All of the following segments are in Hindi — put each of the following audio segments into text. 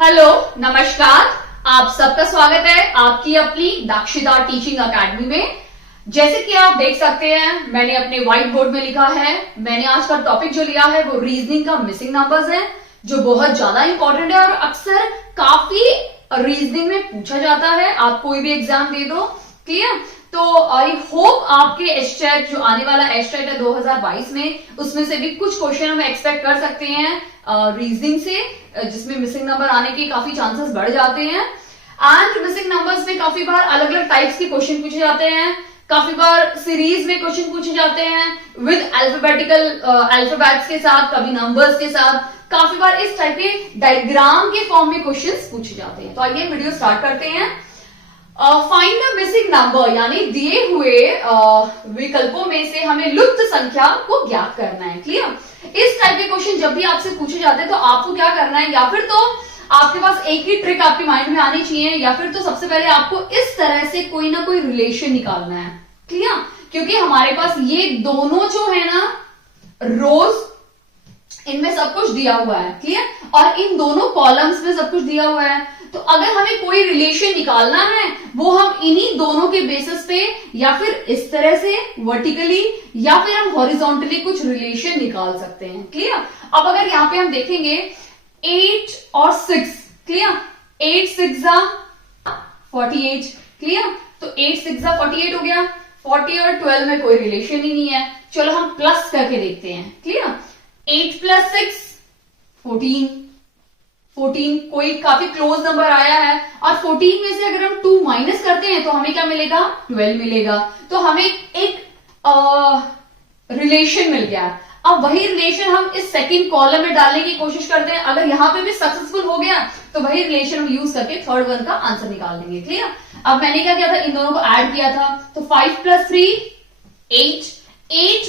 हेलो, नमस्कार। आप सबका स्वागत है आपकी अपनी दाक्षिता टीचिंग अकेडमी में। जैसे कि आप देख सकते हैं, मैंने अपने व्हाइट बोर्ड में लिखा है। मैंने आज का टॉपिक जो लिया है वो रीजनिंग का मिसिंग नंबर्स है, जो बहुत ज्यादा इंपॉर्टेंट है और अक्सर काफी रीजनिंग में पूछा जाता है। आप कोई भी एग्जाम दे दो, क्लियर। तो आई होप आपके एस्टेट जो आने वाला एस्टेट है 2022 में, उसमें से भी कुछ क्वेश्चन हम एक्सपेक्ट कर सकते हैं रीजनिंग से, जिसमें मिसिंग नंबर आने के काफी चांसेस बढ़ जाते हैं। एंड मिसिंग नंबर्स में काफी बार अलग अलग टाइप्स के क्वेश्चन पूछे जाते हैं, काफी बार सीरीज में क्वेश्चन पूछे जाते हैं विद अल्फाबेट्स के साथ, कभी नंबर्स के साथ, काफी बार इस टाइप के डायग्राम के फॉर्म में क्वेश्चंस पूछे जाते हैं। तो आइए वीडियो स्टार्ट करते हैं। फाइंड द मिसिंग नंबर, यानी दिए हुए विकल्पों में से हमें लुप्त संख्या को ज्ञात करना है। क्लियर। इस टाइप के क्वेश्चन जब भी आपसे पूछे जाते हैं तो आपको क्या करना है, या फिर तो आपके पास एक ही ट्रिक आपके माइंड में आनी चाहिए, या फिर तो सबसे पहले आपको इस तरह से कोई ना कोई रिलेशन निकालना है। क्लियर। क्योंकि हमारे पास ये दोनों जो है ना रोज, इनमें सब कुछ दिया हुआ है। क्लियर। और इन दोनों कॉलम्स में सब कुछ दिया हुआ है। तो अगर हमें कोई रिलेशन निकालना है, वो हम इन्हीं दोनों के बेसिस पे, या फिर इस तरह से वर्टिकली, या फिर हम हॉरिजॉन्टली कुछ रिलेशन निकाल सकते हैं। क्लियर। अब अगर यहां पे हम देखेंगे 8 और 6, क्लियर, 8 6 48, क्लियर। तो 8 6 48 हो गया। 40 और 12 में कोई रिलेशन ही नहीं है। चलो हम प्लस करके देखते हैं। क्लियर। 8 + 6 14, 14 कोई काफी क्लोज नंबर आया है, और 14 में से अगर हम 2 माइनस करते हैं तो हमें क्या मिलेगा, 12 मिलेगा। तो हमें एक रिलेशन मिल गया। अब वही रिलेशन हम इस सेकंड कॉलम में डालने की कोशिश करते हैं। अगर यहां पे भी सक्सेसफुल हो गया तो वही रिलेशन हम यूज करके थर्ड वन का आंसर निकाल देंगे। क्लियर। अब मैंने क्या किया था, इन दोनों को ऐड किया था। तो 5 + 3 8, 8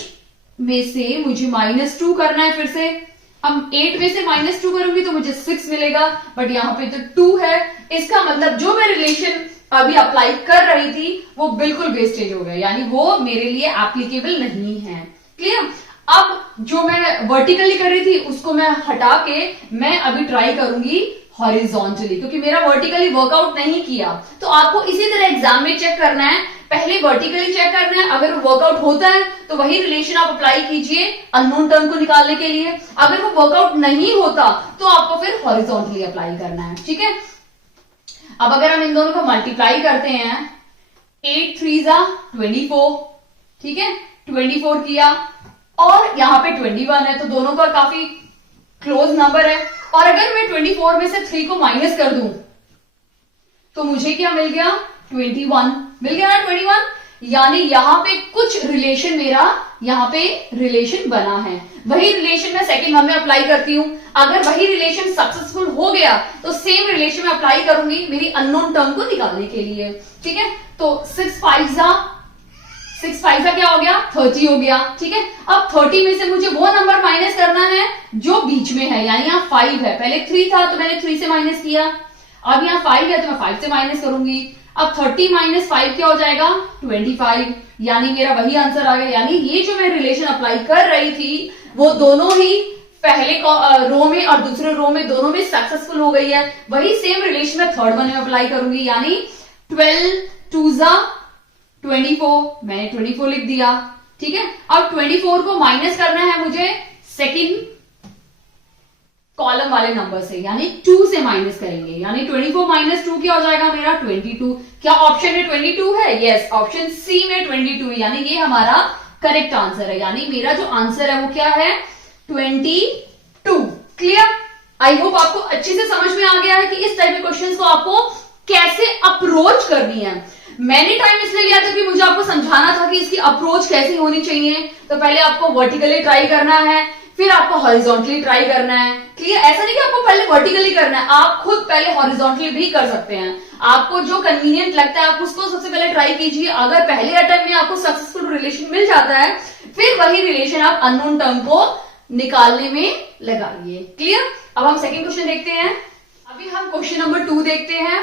में से मुझे -2 करना है। फिर से अब 8 में से -2 करूंगी तो मुझे 6 मिलेगा, बट यहां पे तो 2 है। इसका मतलब जो मैं रिलेशन अभी अप्लाई कर रही थी वो बिल्कुल वेस्टेज हो गया, यानी वो मेरे लिए एप्लीकेबल नहीं है। क्लियर। अब जो मैं वर्टिकली कर रही थी उसको मैं हटा के मैं अभी ट्राई करूंगी हॉरिजॉन्टली, क्योंकि मेरा वर्टिकली वर्कआउट नहीं किया। तो आपको इसी तरह एग्जाम में चेक करना है, पहले वर्टिकली चेक करना है। अगर वर्कआउट होता है तो वही रिलेशन आप अप्लाई कीजिए अननोन टर्म को निकालने के लिए। अगर वो वर्कआउट नहीं होता तो आपको फिर हॉरिजॉन्टली अप्लाई करना है। ठीक है। अब अगर हम इन दोनों को मल्टीप्लाई करते हैं, 8 3 24, ठीक है, 24 किया, और यहां पे 21 है, तो दोनों का काफी क्लोज नंबर है। और अगर मैं 24 में से 3 को माइनस कर दूं तो मुझे क्या मिल गया, 21 मिल गया ना, 21। यानी यहां पे कुछ रिलेशन मेरा यहां पे रिलेशन बना है। वही रिलेशन मैं सेकंड वन में अप्लाई करती हूं। अगर वही रिलेशन सक्सेसफुल हो गया तो सेम रिलेशन में अप्लाई करूंगी मेरी अननोन टर्म को निकालने के लिए। ठीक है। तो 6 5 क्या हो गया, 30 हो गया। ठीक है। अब 30 में से मुझे वो नंबर माइनस करना है जो बीच में है, यानी यहाँ 5 है। पहले 3 था तो मैंने 3 से माइनस किया, अब यहाँ 5 है तो मैं 5 से माइनस करूंगी। अब 30 - 5 क्या हो जाएगा, 25, यानी मेरा वही आंसर आ गया। यानी ये जो मैं रिलेशन अप्लाई कर रही थी वो दोनों ही पहले रो में और दूसरे रो में दोनों में सक्सेसफुल हो गई है। वही सेम रिलेशन में थर्ड वन में अप्लाई करूंगी, यानी 12 2 24, मैंने 24 लिख दिया। ठीक है। अब 24 को माइनस करना है मुझे सेकंड कॉलम वाले नंबर से, यानी 2 से माइनस करेंगे, यानी 24 - 2 क्या हो जाएगा मेरा, 22। क्या ऑप्शन में 22 है? यस, ऑप्शन सी में 22, यानी ये हमारा करेक्ट आंसर है। यानी मेरा जो आंसर है वो क्या है, 22। क्लियर। आई होप आपको अच्छे से समझ में आ गया है कि इस टाइप के क्वेश्चंस को आपको कैसे अप्रोच करनी है। मैंने टाइम इसलिए लिया था कि मुझे आपको समझाना था कि इसकी अप्रोच कैसी होनी चाहिए। तो पहले आपको वर्टिकली ट्राई करना है, फिर आपको हॉरिजॉन्टली ट्राई करना है। क्लियर। ऐसा नहीं कि आपको पहले वर्टिकली करना है, आप खुद पहले हॉरिजॉन्टली भी कर सकते हैं। आपको जो कन्वीनियंट लगता है आप उसको सबसे पहले ट्राई कीजिए। अगर पहले अटेम्प्ट में आपको सक्सेसफुल रिलेशन मिल जाता है, फिर वही रिलेशन आप अननोन टर्म को निकालने में लगाइए। क्लियर। अब हम सेकेंड क्वेश्चन देखते हैं। अभी हम क्वेश्चन नंबर 2 देखते हैं।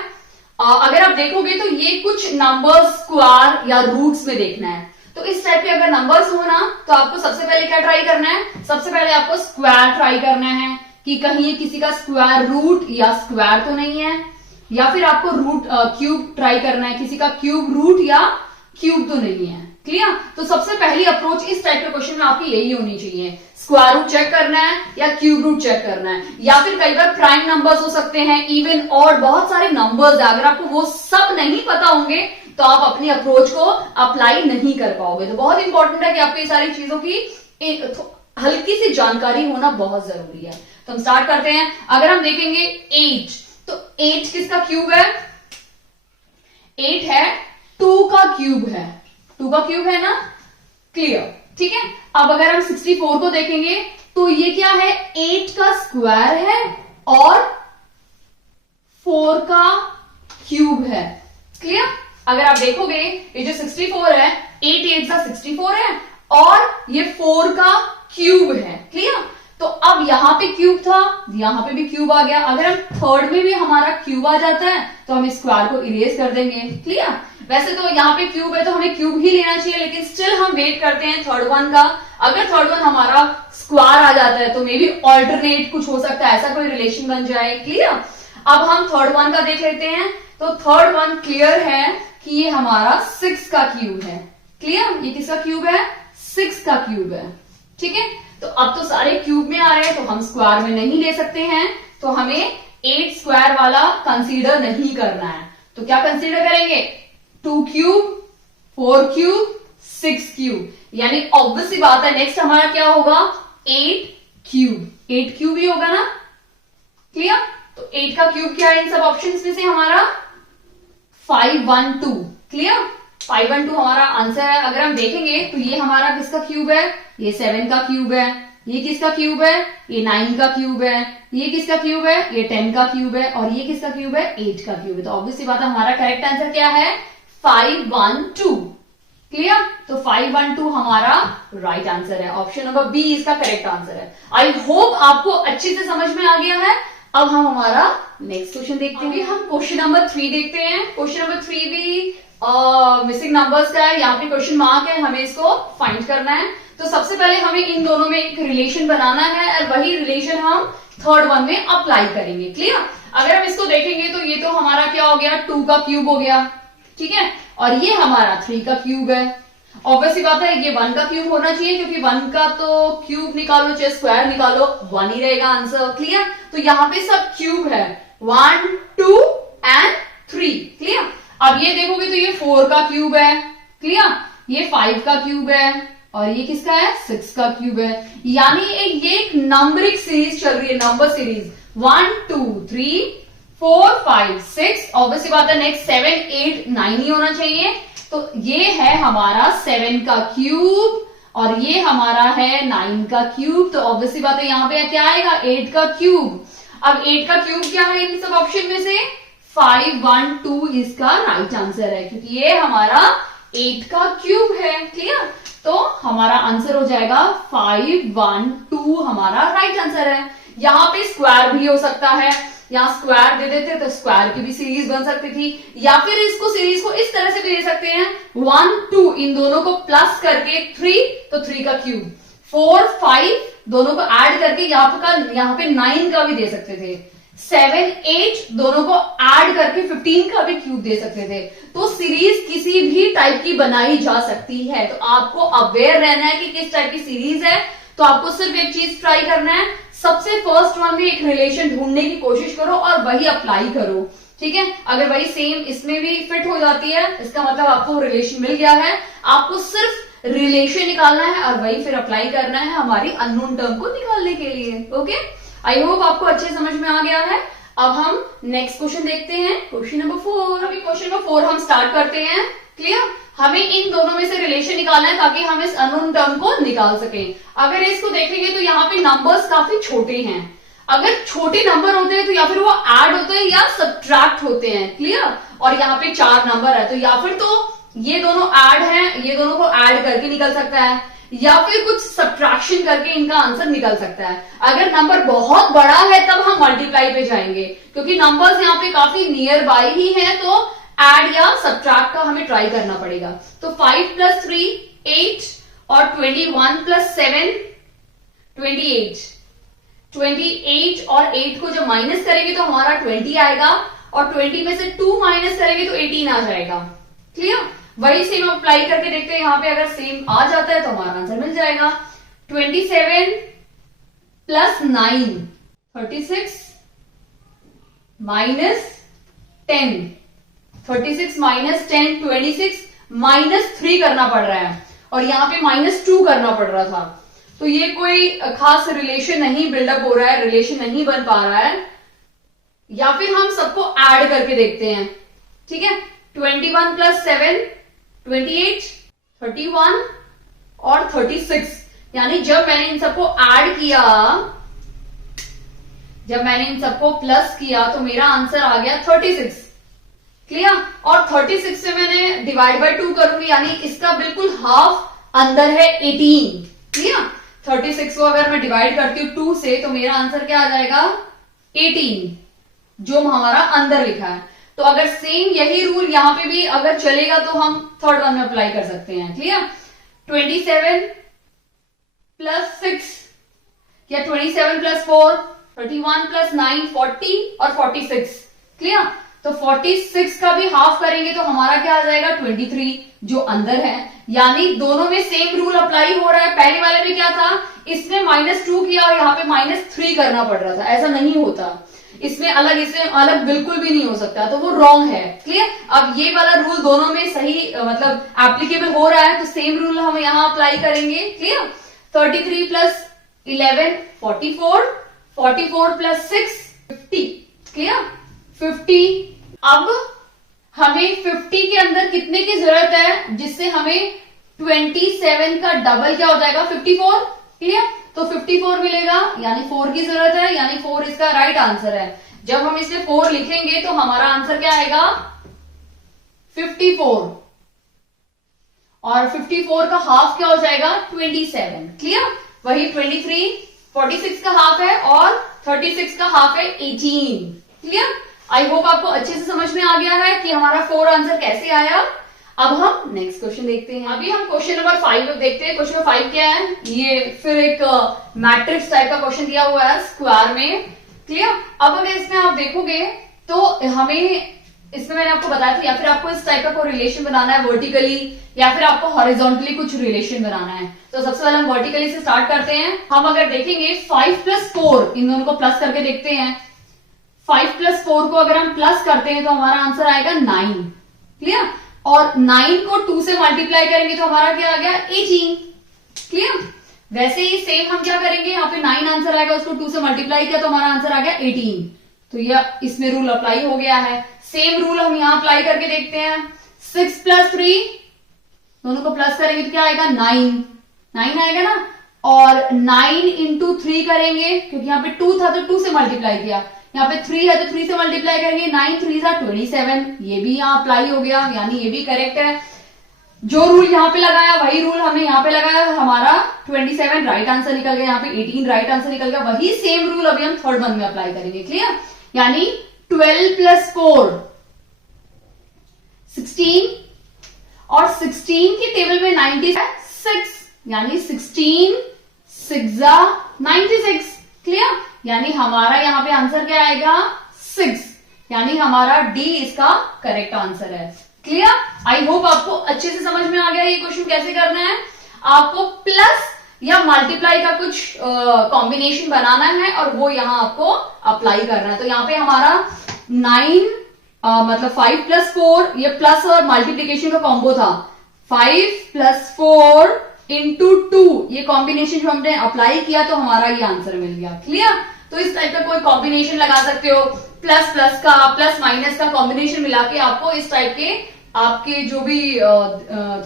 अगर आप देखोगे तो ये कुछ नंबर्स स्क्वायर या रूट्स में देखना है। तो इस टाइप के अगर नंबर्स हो ना, तो आपको सबसे पहले क्या ट्राई करना है, सबसे पहले आपको स्क्वायर ट्राई करना है कि कहीं ये किसी का स्क्वायर रूट या स्क्वायर तो नहीं है, या फिर आपको रूट क्यूब ट्राई करना है, किसी का क्यूब रूट या क्यूब तो नहीं है। क्लियर? तो सबसे पहली अप्रोच इस टाइप के क्वेश्चन में आपकी यही होनी चाहिए, स्क्वायर रूट चेक करना है या क्यूब रूट चेक करना है, या फिर कई बार प्राइम नंबर्स हो सकते हैं, इवन और बहुत सारे नंबर्स है, अगर आपको वो सब नहीं पता होंगे तो आप अपनी अप्रोच को अप्लाई नहीं कर पाओगे। तो बहुत इंपॉर्टेंट है कि आपको ये सारी चीजों की हल्की सी जानकारी होना बहुत जरूरी है। तो हम स्टार्ट करते हैं। अगर हम देखेंगे 8, तो 8 किसका क्यूब है? 8 है 2 का क्यूब है, 2 का क्यूब है ना? क्लियर? ठीक है। अब अगर हम 64 को देखेंगे तो ये क्या है? 8 का स्क्वायर है और 4 का क्यूब है। क्लियर? अगर आप देखोगे ये जो 64 है, 8 8 का 64 है और ये 4 का क्यूब है। क्लियर? तो अब यहां पे क्यूब था, यहां पे भी क्यूब आ गया। अगर हम थर्ड में भी हमारा क्यूब आ जाता है तो हम स्क्वायर को इरेज कर देंगे। क्लियर? वैसे तो यहाँ पे क्यूब है तो हमें क्यूब ही लेना चाहिए, लेकिन स्टिल हम वेट करते हैं थर्ड वन का। अगर थर्ड वन हमारा स्क्वायर आ जाता है तो मे बी ऑल्टरनेट कुछ हो सकता है, ऐसा कोई रिलेशन बन जाए। क्लियर? अब हम थर्ड वन का देख लेते हैं। तो थर्ड वन क्लियर है कि ये हमारा 6 का क्यूब है। क्लियर? ये किसका क्यूब है? 6 का क्यूब है। ठीक है। तो अब तो सारे क्यूब में आ रहे हैं तो हम स्क्वायर में नहीं ले सकते हैं, तो हमें 8 स्क्वायर वाला कंसीडर नहीं करना है। तो क्या कंसीडर करेंगे? 2 क्यूब, 4 क्यूब, 6 क्यूब, यानी ऑब्वियस सी बात है नेक्स्ट हमारा क्या होगा? 8 क्यूब। 8 क्यूब ही होगा ना? क्लियर? तो 8 का क्यूब क्या है इन सब ऑप्शंस में से? हमारा 512। क्लियर? 512 हमारा आंसर है। अगर हम देखेंगे तो ये हमारा किसका क्यूब है? ये 7 का क्यूब है। ये किसका क्यूब है? ये 9 का क्यूब है। ये किसका क्यूब है? ये 10 का क्यूब है। और ये किसका क्यूब है? 8 का क्यूब है। तो ऑब्वियसली बात है हमारा करेक्ट आंसर क्या है? 512। क्लियर? तो 512 हमारा राइट आंसर है। ऑप्शन नंबर बी इसका करेक्ट आंसर है। आई होप आपको अच्छे से समझ में आ गया है। अब हम हमारा नेक्स्ट क्वेश्चन देखते हैं। हम क्वेश्चन नंबर 3 देखते हैं। क्वेश्चन नंबर 3 भी मिसिंग नंबर्स का है, यहाँ पे क्वेश्चन मार्क है, हमें इसको फाइंड करना है। तो सबसे पहले हमें इन दोनों में एक रिलेशन बनाना है और वही रिलेशन हम थर्ड वन में अप्लाई करेंगे। क्लियर? अगर हम इसको देखेंगे तो ये तो हमारा क्या हो गया? 2 का क्यूब हो गया। ठीक है। और ये हमारा 3 का क्यूब है। ऑब्वियसली बात है ये 1 का क्यूब होना चाहिए, क्योंकि 1 का तो क्यूब निकालो चाहे स्क्वायर निकालो 1 ही रहेगा आंसर। क्लियर? तो यहाँ पे सब क्यूब है, 1 2 एंड 3। क्लियर? अब ये देखोगे तो ये 4 का क्यूब है। क्लियर? ये 5 का क्यूब है और ये किसका है? 6 का क्यूब है। यानी ये एक नंबरिक सीरीज चल रही है, नंबर सीरीज 1 2 3 4 5 6। ऑब्वियसली बात है नेक्स्ट 7 8 9 ही होना चाहिए। तो ये है हमारा 7 का क्यूब और ये हमारा है 9 का क्यूब। तो ऑब्वियसली बात है यहाँ पे क्या आएगा? 8 का क्यूब। अब 8 का क्यूब क्या है इन सब ऑप्शन में से? 512 इसका राइट आंसर है, क्योंकि ये हमारा 8 का क्यूब है। क्लियर? तो हमारा आंसर हो जाएगा 512 हमारा राइट आंसर है। यहाँ पे स्क्वायर भी हो सकता है, यहाँ स्क्वायर दे देते तो स्क्वायर की भी सीरीज बन सकती थी, या फिर इसको सीरीज को इस तरह से भी दे सकते हैं 1 2 इन दोनों को प्लस करके 3, तो 3 का क्यूब, 4 5 दोनों को ऐड करके यहाँ पे 9 का भी दे सकते थे, 7 8 दोनों को ऐड करके 15 का भी क्यूब दे सकते थे। तो सीरीज किसी भी टाइप की बनाई जा सकती है। तो आपको अवेयर रहना है कि किस टाइप की सीरीज है। तो आपको सिर्फ एक चीज ट्राई करना है, सबसे फर्स्ट वन में एक रिलेशन ढूंढने की कोशिश करो और वही अप्लाई करो। ठीक है? अगर वही सेम इसमें भी फिट हो जाती है, इसका मतलब आपको रिलेशन मिल गया है। आपको सिर्फ रिलेशन निकालना है और वही फिर अप्लाई करना है हमारी अननोन टर्म को निकालने के लिए। ओके? आई होप आपको अच्छे समझ में आ गया है। अब हम नेक्स्ट क्वेश्चन देखते हैं, क्वेश्चन नंबर 4। अभी क्वेश्चन नंबर 4 हम स्टार्ट करते हैं। क्लियर? हमें इन दोनों में से रिलेशन निकालना है ताकि हम इस अननोन टर्म को निकाल सकें। अगर इसको देखेंगे तो यहाँ पे नंबर्स काफी छोटे हैं। अगर छोटे नंबर होते हैं तो या फिर वो ऐड होते हैं या सब्ट्रैक्ट होते हैं। क्लियर? और यहाँ पे 4 नंबर है तो या फिर तो ये दोनों ऐड हैं, ये दोनों को ऐड करके निकल सकता है, या फिर कुछ सब्ट्रैक्शन करके इनका आंसर निकल सकता है। अगर नंबर बहुत बड़ा है तब हम मल्टीप्लाई पे जाएंगे, क्योंकि नंबर्स यहाँ पे काफी नियर बाय ही है, तो ऐड या सब्ट्रैक्ट का हमें ट्राई करना पड़ेगा। तो 5 + 3 8 और 21 + 7 28। 28 और 8 को जब माइनस करेंगे तो हमारा 20 आएगा, और 20 में से 2 माइनस करेंगे तो 18 आ जाएगा। क्लियर? वही सेम अप्लाई करके देखते हैं, यहां पे अगर सेम आ जाता है तो हमारा आंसर मिल जाएगा। 27 प्लस 9 36 माइनस 10, 36 माइनस 10 26 माइनस 3 करना पड़ रहा है, और यहां पे -2 करना पड़ रहा था। तो ये कोई खास रिलेशन नहीं बिल्डअप हो रहा है, रिलेशन नहीं बन पा रहा है, या फिर हम सबको ऐड करके देखते हैं। ठीक है, 21 प्लस 7 28, 31 और 36, यानी जब मैंने इन सबको ऐड किया, जब मैंने इन सबको प्लस किया तो मेरा आंसर आ गया 36। क्लियर? और 36 से मैंने डिवाइड बाय 2 करूंगी, यानी इसका बिल्कुल हाफ अंदर है 18। क्लियर? 36 को अगर मैं डिवाइड करती हूँ 2 से तो मेरा आंसर क्या आ जाएगा 18, जो हमारा अंदर लिखा है। तो अगर सेम यही रूल यहां पे भी अगर चलेगा तो हम थर्ड वन में अप्लाई कर सकते हैं। क्लियर? 27 प्लस 6 या 27 प्लस 4, 31 प्लस 9 40 और 46। क्लियर? तो 46 का भी हाफ करेंगे तो हमारा क्या आ जाएगा 23, जो अंदर है। यानी दोनों में सेम रूल अप्लाई हो रहा है। पहले वाले में क्या था, इसमें -2 किया और यहाँ पे -3 करना पड़ रहा था, ऐसा नहीं होता। इसमें अलग बिल्कुल भी नहीं हो सकता, तो वो रॉन्ग है। क्लियर? अब ये वाला रूल दोनों में सही मतलब एप्लीकेबल हो रहा है, तो सेम रूल हम यहाँ अप्लाई करेंगे। क्लियर? 33 plus 11 44, 44 plus 6 50। क्लियर? 50। अब हमें 50 के अंदर कितने की जरूरत है, जिससे हमें 27 का डबल क्या हो जाएगा 54। क्लियर? तो 54 मिलेगा, यानी 4 की जरूरत है, यानी 4 इसका राइट आंसर है। जब हम इसमें 4 लिखेंगे तो हमारा आंसर क्या आएगा 54, और 54 का हाफ क्या हो जाएगा 27। क्लियर? वही 23 46 का हाफ है, और 36 का हाफ है 18। क्लियर? आई होप आपको अच्छे से समझ में आ गया है कि हमारा 4 आंसर कैसे आया। अब हम नेक्स्ट क्वेश्चन देखते हैं। अभी हम क्वेश्चन नंबर 5 देखते हैं। क्वेश्चन नंबर 5 क्या है, ये फिर एक मैट्रिक्स टाइप का क्वेश्चन दिया हुआ है स्क्वायर में। क्लियर? अब अगर इसमें आप देखोगे तो हमें इसमें मैंने आपको बताया था, या फिर आपको इस टाइप का कोई रिलेशन बनाना है वर्टिकली, या फिर आपको हॉरिजॉन्टली कुछ रिलेशन बनाना है। तो सबसे पहले हम वर्टिकली से स्टार्ट करते हैं। हम अगर देखेंगे 5 प्लस 4, इन दोनों को प्लस करके देखते हैं। 5 प्लस 4 को अगर हम प्लस करते हैं तो हमारा आंसर आएगा 9। क्लियर? और 9 को 2 से मल्टीप्लाई करेंगे तो हमारा क्या आ गया 18। क्लियर? वैसे ही सेम हम क्या करेंगे, यहाँ पे 9 आंसर आएगा, उसको 2 से मल्टीप्लाई किया तो हमारा आंसर आ गया 18। तो ये इसमें रूल अप्लाई हो गया है। सेम रूल हम यहाँ अप्लाई करके देखते हैं। 6 प्लस 3, दोनों को प्लस करेंगे तो क्या आएगा 9 आएगा ना, और 9 इंटू 3 करेंगे, क्योंकि यहाँ पे 2 था तो 2 से मल्टीप्लाई किया, यहाँ पे 3 है तो 3 से मल्टीप्लाई करेंगे, 9 3 27। ये भी यहाँ अप्लाई हो गया, यानी ये भी करेक्ट है। जो रूल यहाँ पे लगाया वही रूल हमने यहाँ पे लगाया, हमारा 27 राइट आंसर निकल गया, यहाँ पे 18 राइट आंसर निकल गया। वही सेम रूल अभी हम थर्ड वन में अप्लाई करेंगे। क्लियर? यानी 12 प्लस 4 16, और 16 की टेबल में 96, यानी 16 6 96। क्लियर? यानी हमारा यहाँ पे आंसर क्या आएगा 6, यानी हमारा डी इसका करेक्ट आंसर है। क्लियर? आई होप आपको अच्छे से समझ में आ गया ये क्वेश्चन कैसे करना है। आपको प्लस या मल्टीप्लाई का कुछ कॉम्बिनेशन बनाना है और वो यहाँ आपको अप्लाई करना है। तो यहाँ पे हमारा 9 मतलब 5 प्लस 4, ये प्लस और मल्टीप्लीकेशन का कॉम्बो था। 5 प्लस 4 इंटू 2, ये कॉम्बिनेशन जो हमने अप्लाई किया तो हमारा ये आंसर मिल गया। क्लियर? तो इस टाइप का कोई कॉम्बिनेशन लगा सकते हो, प्लस प्लस का, प्लस माइनस का कॉम्बिनेशन मिला के आपको इस टाइप के आपके जो भी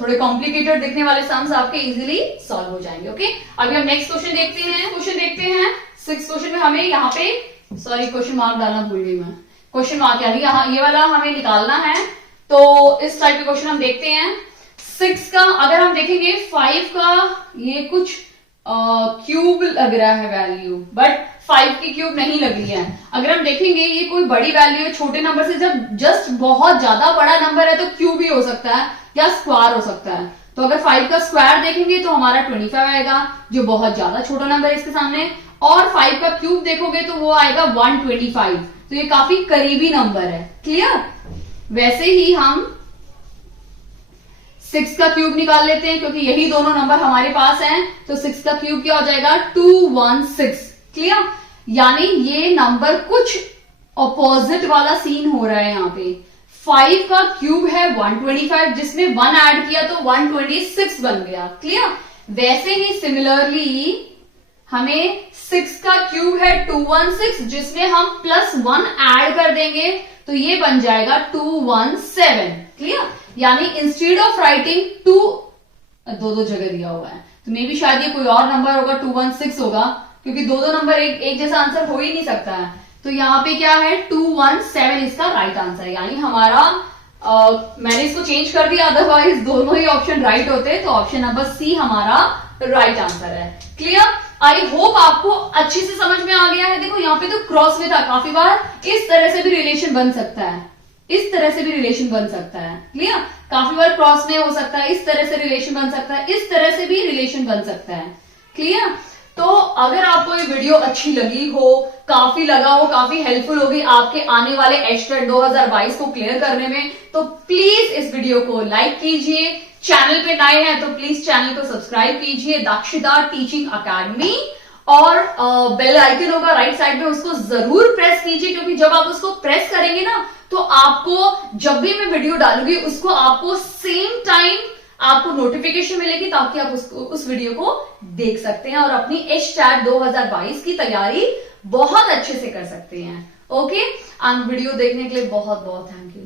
थोड़े कॉम्प्लिकेटेड दिखने वाले सम्स आपके इजीली सॉल्व हो जाएंगे। ओके, अभी हम नेक्स्ट क्वेश्चन देखते हैं। 6 क्वेश्चन में हमें यहाँ पे क्वेश्चन मार्क डालना भूल गई मैं। क्वेश्चन मार्क यानी यहाँ ये वाला हमें निकालना है। तो इस टाइप के क्वेश्चन हम देखते हैं। 6 का अगर हम देखेंगे 5 का ये कुछ क्यूब लग रहा है वैल्यू, बट 5 की क्यूब नहीं लग रही है। अगर हम देखेंगे ये कोई बड़ी वैल्यू है, छोटे नंबर से जब जस्ट बहुत ज्यादा बड़ा नंबर है तो क्यूब ही हो सकता है या स्क्वायर हो सकता है। तो अगर 5 का स्क्वायर देखेंगे तो हमारा 25 आएगा, जो बहुत ज्यादा छोटा नंबर है इसके सामने। और 5 का क्यूब देखोगे तो वो आएगा 125। तो ये काफी करीबी नंबर है। क्लियर? वैसे ही हम 6 का क्यूब निकाल लेते हैं, क्योंकि यही दोनों नंबर हमारे पास हैं। तो 6 का क्यूब क्या हो जाएगा? 216। क्लियर? यानी ये नंबर कुछ ऑपोजिट वाला सीन हो रहा है यहाँ पे। 5 का क्यूब है 125, जिसमें 1 ऐड किया तो 126 बन गया। क्लियर? वैसे ही सिमिलरली हमें 6 का क्यूब है 216, जिसमें हम +1 ऐड कर देंगे तो ये बन जाएगा 217। क्लियर? यानी इंस्टेड ऑफ राइटिंग दो जगह दिया हुआ है, तो मे भी शायद ये कोई और नंबर होगा, 216 होगा, क्योंकि दो नंबर एक जैसा आंसर हो ही नहीं सकता है। तो यहाँ पे क्या है? 217 इसका राइट आंसर है। यानी हमारा मैंने इसको चेंज कर दिया, अदरवाइज दोनों ही ऑप्शन राइट होते, तो ऑप्शन नंबर सी हमारा राइट आंसर है। क्लियर? आई होप आपको अच्छी से समझ में आ गया है। देखो यहाँ पे तो क्रॉस में था, काफी बार इस तरह से भी रिलेशन बन सकता है, इस तरह से भी रिलेशन बन सकता है। क्लियर? काफी बार क्रॉस में हो सकता है, इस तरह से रिलेशन बन सकता है, इस तरह से भी रिलेशन बन सकता है। क्लियर? तो अगर आपको ये वीडियो अच्छी लगी हो, काफी लगा हो, काफी हेल्पफुल होगी आपके आने वाले एचटेट 2022 को क्लियर करने में, तो प्लीज इस वीडियो को लाइक कीजिए। चैनल पे नए हैं तो प्लीज चैनल को सब्सक्राइब कीजिए, दाक्षिता टीचिंग अकेडमी, और बेल आइकन होगा राइट साइड में, उसको जरूर प्रेस कीजिए, क्योंकि जब आप उसको प्रेस करेंगे ना तो आपको जब भी मैं वीडियो डालूंगी उसको आपको सेम टाइम आपको नोटिफिकेशन मिलेगी, ताकि आप उस वीडियो को देख सकते हैं और अपनी एचटेट 2022 की तैयारी बहुत अच्छे से कर सकते हैं। ओके, वीडियो देखने के लिए बहुत बहुत थैंक यू।